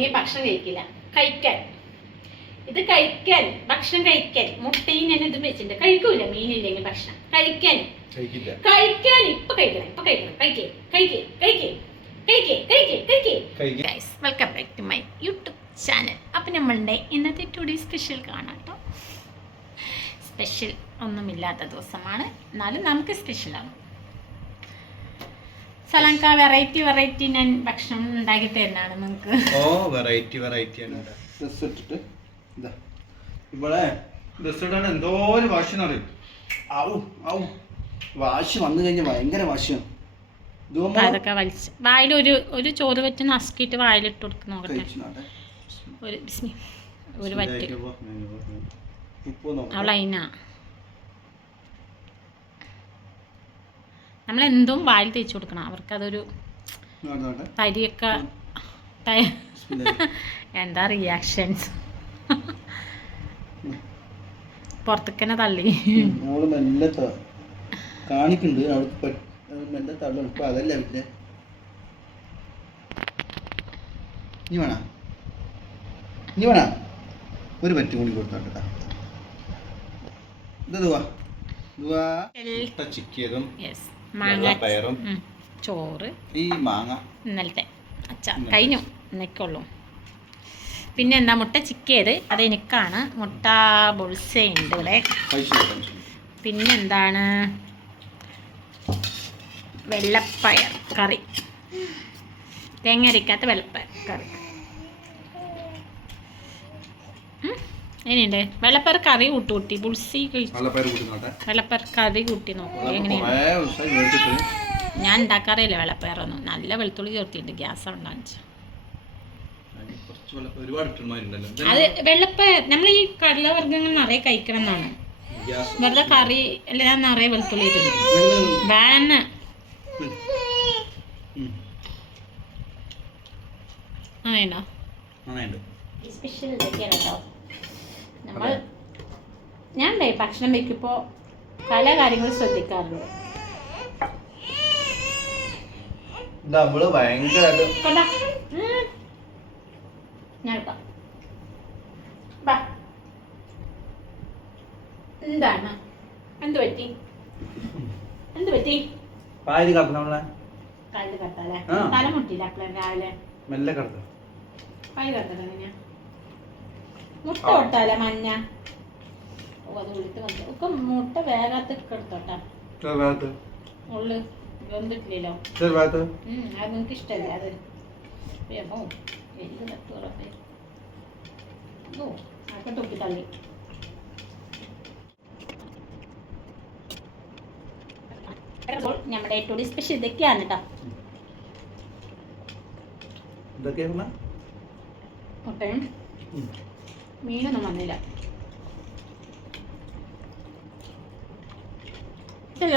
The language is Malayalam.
മീനില്ലെങ്കിൽ ഭക്ഷണം കഴിക്കില്ല. കഴിക്കാൻ ഇത് കഴിക്കാൻ ഭക്ഷണം കഴിക്കാൻ മുട്ടയും ഞാൻ ഇതും വെച്ചിട്ടുണ്ട്. കഴിക്കൂല മീനില്ലെങ്കിൽ ഭക്ഷണം കഴിക്കാൻ കഴിക്കാൻ ഇപ്പൊ കഴിക്കണം ഇപ്പൊ കഴിക്കണം കഴിക്കേ കഴിക്കേ കഴിക്കേ കഴിക്കേ കഴിക്കേ കഴിക്കേ. Guys welcome back to my YouTube channel. അപ്പം നമ്മളുടെ ഇന്നത്തെ ടുഡേ സ്പെഷ്യൽ കാണാം കേട്ടോ. സ്പെഷ്യൽ ഒന്നുമില്ലാത്ത ദിവസമാണ്, എന്നാലും നമുക്ക് സ്പെഷ്യലാണ്. സലാങ്ക വെറൈറ്റി ഞാൻ ഭക്ഷണം ഉണ്ടാക്കി തരുന്നതാണ് നിങ്ങൾക്ക്. ഓ വെറൈറ്റി ആണ്. ഡ്രസ് ഇട്ടിട്ട് ഇതാ ഇവിടെ ഡ്രസ് ഇടാൻ എന്തോ ഒരു വാശിന്ന് പറയും. വാശി വന്നു കഴിഞ്ഞാൽ ഭയങ്കര വാശിയാണ്. അതൊക്കെ വലിച്ച് വായിൽ ഒരു ചോറ് പറ്റി നസുക്കിയിട്ട് വായിലിട്ട് കൊടുത്ത് നോക്കട്ടെ. ഒരു വറ്റ് അവളതിനാ നമ്മളെന്തും വായിൽ തേച്ച് കൊടുക്കണം. അവർക്കതൊരു തരിയൊക്കെ എന്താ റിയാക്ഷൻസ് പുറത്തേക്ക് തന്നെ തള്ളി കാണിക്കുന്നുണ്ട്. അതല്ല പിന്നെ ഇനി വേണ ഒരു പറ്റും കൂടി കൊടുത്തോട്ടാ. ചിക്കിയതും പയറും ചോറ് ഈ മാങ്ങ ഇന്നലത്തെ അച്ഛാ കഴിഞ്ഞു എന്നൊക്കെയുള്ളൂ. പിന്നെ എന്താ മുട്ട ചിക്കിയത് അത് എനിക്കാണ്. മുട്ട ബുൾസയുണ്ട് ഇവിടെ. പിന്നെന്താണ് വെള്ളപ്പയർ കറി, തേങ്ങ അരക്കാത്ത വെള്ളപ്പയർ കറി. എങ്ങനെയുണ്ട് വെള്ളപ്പയർ കറി കൂട്ടി ബുൾസി വെള്ളപ്പയർ കറി കൂട്ടി നോക്കൂ എങ്ങനെയാണ്. ഞാൻ ഉണ്ടാക്കാറില്ല വെള്ളപ്പയറൊന്നും. നല്ല വെളുത്തുള്ളി ചേർത്തിട്ടുണ്ട് ഗ്യാസ് ഉണ്ടാകുക. അത് വെള്ളപ്പയർ നമ്മൾ ഈ കടലവർഗ്ഗങ്ങൾ നിറയെ കഴിക്കണം എന്നാണ്. വെറുതെ കറി അല്ല, ഞാൻ നിറയെ വെളുത്തുള്ളി ഇട്ടിട്ടുണ്ട്. വേണം അങ്ങനെയുണ്ടോ സ്പെഷ്യൽ ഇതൊക്കെയാണ് കേട്ടോ. ഞാൻ ഭക്ഷണം വയ്ക്കുമ്പോൾ പല കാര്യങ്ങളും ശ്രദ്ധിക്കാറുണ്ട്. എന്താണ് എന്ത് പറ്റി കാല് കത്താലേ തല മുട്ടിയില്ല അപ്പളെ രാവിലെ കാല് കത്തല എങ്ങനെയാ മുട്ട തൊട്ടാലേ മഞ്ഞ. അത് വിളിച്ച് വന്നു ഒക്കെ മുട്ട വേഗത്തൊക്കെ എടുത്തോട്ടാ. ഉള്ളു വെന്തിട്ടില്ലല്ലോ. അത് നിങ്ങൾക്ക് ഇഷ്ടല്ലേ അത് വേമോ എനിക്ക് തട്ടുറപ്പേ അതൊക്കെ തൊട്ടി തള്ളി. നമ്മുടെ ടുഡേ സ്പെഷ്യൽ ഇതൊക്കെയാണ് കേട്ടോ. മുട്ടയും മീനൊന്നും വന്നില്ല. ഇല്ല